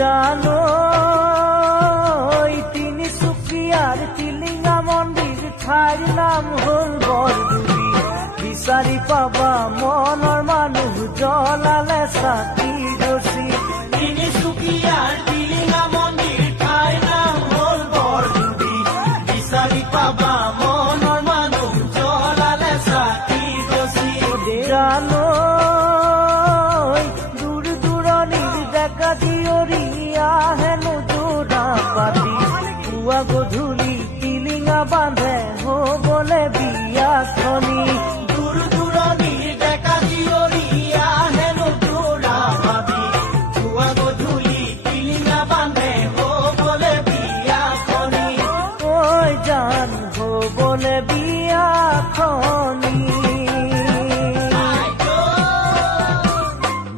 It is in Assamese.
জানো তিনিচুকীয়াৰ টিলিঙা মন্দিৰ ঠাইৰ নাম হ'ল বৰদুবি। বিচাৰি পাবা মনৰ মানুহ জ্বলালে চাকি ৰচি। তিনিচুকীয়াৰ টিলিঙা মন্দিৰ ঠাইৰ নাম হ'ল বৰদুবি। বিচাৰি পাবা মনৰ মানুহ জ্বলালে চাকি ৰচি। জানো দূৰ দূৰণিৰ ডেকা জীয়ৰী আহেনো যোৰা পাতি। পুৱা গধূলি টিলিঙা বান্ধে হ'বলে বিয়াখনি।